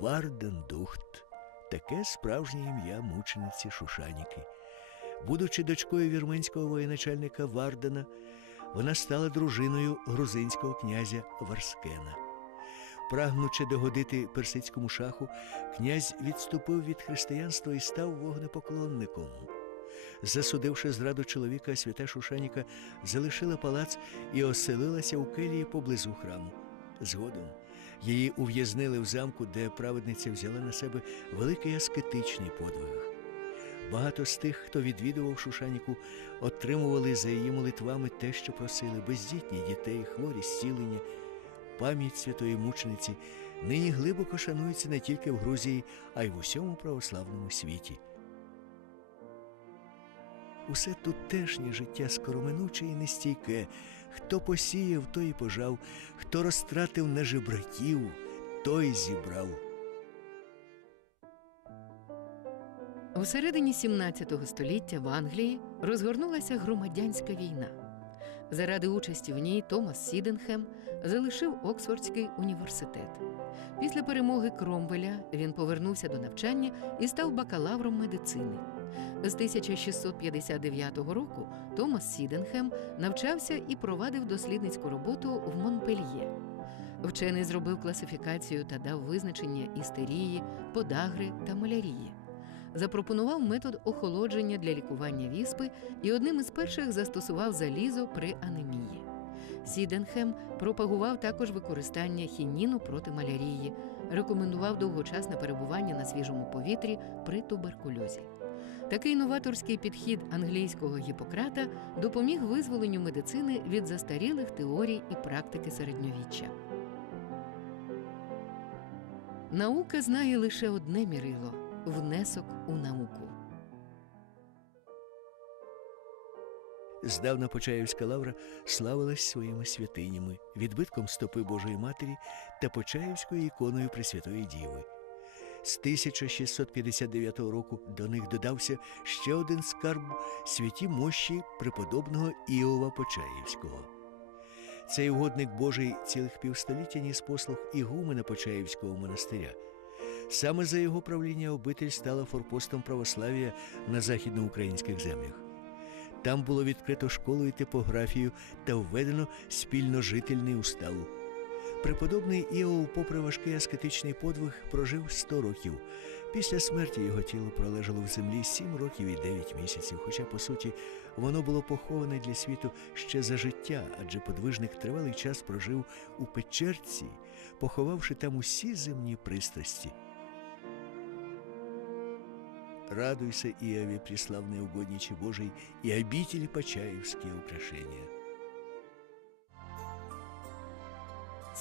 Вардендухт таке справжнє ім'я мучениці Шушаніки. Будучи дочкою вірменського воєначальника Вардена, вона стала дружиною грузинського князя Варскена. Прагнучи догодити персидському шаху, князь відступив від християнства і став вогнепоклонником. Засудивши зраду чоловіка, свята Шушаніка залишила палац і оселилася у келії поблизу храму. Згодом її ув'язнили в замку, де праведниця взяла на себе великий аскетичний подвиг. Багато з тих, хто відвідував Шушаніку, отримували за її молитвами те, що просили бездітні дітей, хворі зцілення. Пам'ять святої мучениці нині глибоко шанується не тільки в Грузії, а й в усьому православному світі. Усе тутешнє життя скороминуче і нестійке. Хто посіяв, той і пожав, хто розтратив на жебраків, той зібрав. У середині 17 століття в Англії розгорнулася громадянська війна. Заради участі в ній Томас Сіденхем залишив Оксфордський університет. Після перемоги Кромвеля він повернувся до навчання і став бакалавром медицини. З 1659 року Томас Сіденхем навчався і провадив дослідницьку роботу в Монпельє. Вчений зробив класифікацію та дав визначення істерії, подагри та малярії. Запропонував метод охолодження для лікування віспи і одним із перших застосував залізо при анемії. Сіденхем пропагував також використання хініну проти малярії, рекомендував довгочасне перебування на свіжому повітрі при туберкульозі. Такий новаторський підхід англійського Гіппократа допоміг визволенню медицини від застарілих теорій і практики середньовіччя. Наука знає лише одне мірило внесок у науку. Здавна Почаївська лавра славилась своїми святинями, відбитком стопи Божої Матері та Почаївською іконою Пресвятої Діви. З 1659 року до них додався ще один скарб святі мощі преподобного Іова Почаївського. Цей угодник Божий цілих півстоліття ніс послуг ігумена Почаївського монастиря. Саме за його правління обитель стала форпостом православ'я на західноукраїнських землях. Там було відкрито школу і типографію та введено спільножительний устав. Преподобний Іов, попри важкий аскетичний подвиг, прожив 100 років. Після смерті його тіло пролежало в землі 7 років і 9 місяців, хоча, по суті, воно було поховане для світу ще за життя, адже подвижник тривалий час прожив у печерці, поховавши там усі земні пристрасті. Радуйся, Иове, преславный угодниче Божий, и обители Почаевские украшения.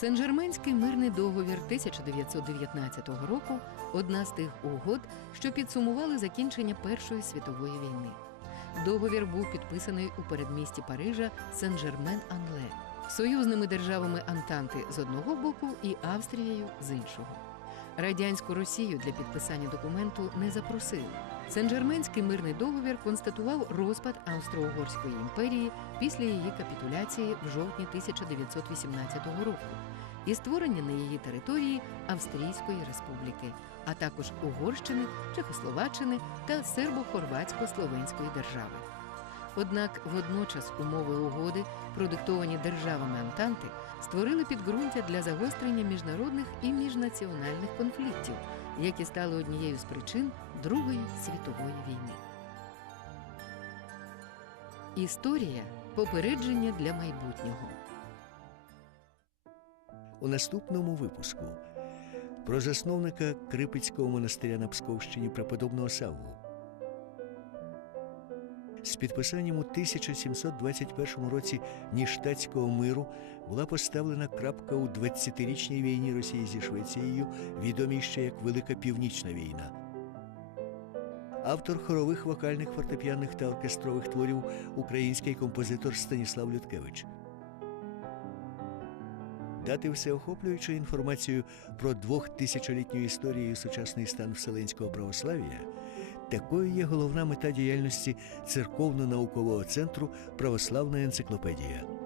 Сен-Жерменський мирний договір 1919 року одна з тих угод, що підсумували закінчення Першої світової війни. Договір був підписаний у передмісті Парижа Сен-Жермен-Анле, союзними державами Антанти з одного боку і Австрією з іншого. Радянську Росію для підписання документу не запросили. Сен-Жерменський мирний договір констатував розпад Австро-Угорської імперії після її капітуляції в жовтні 1918 року і створення на її території Австрійської республіки, а також Угорщини, Чехословаччини та Сербо-Хорватсько-Словенської держави. Однак водночас умови угоди, продиктовані державами Антанти, створили підґрунтя для загострення міжнародних і міжнаціональних конфліктів, які стали однією з причин Другої світової війни. Історія попередження для майбутнього. У наступному випуску про засновника Крипицького монастиря на Псковщині преподобного Савву. З підписанням у 1721 році Ніштатського миру була поставлена крапка у 20-річній війні Росії зі Швецією, відомій ще як Велика Північна війна. Автор хорових вокальних, фортепіаних та оркестрових творів, український композитор Станіслав Людкевич. Дати всеохоплюючу інформацію про двохтисячолітню історію і сучасний стан вселенського православ'я такою є головна мета діяльності церковно-наукового центру Православна енциклопедія.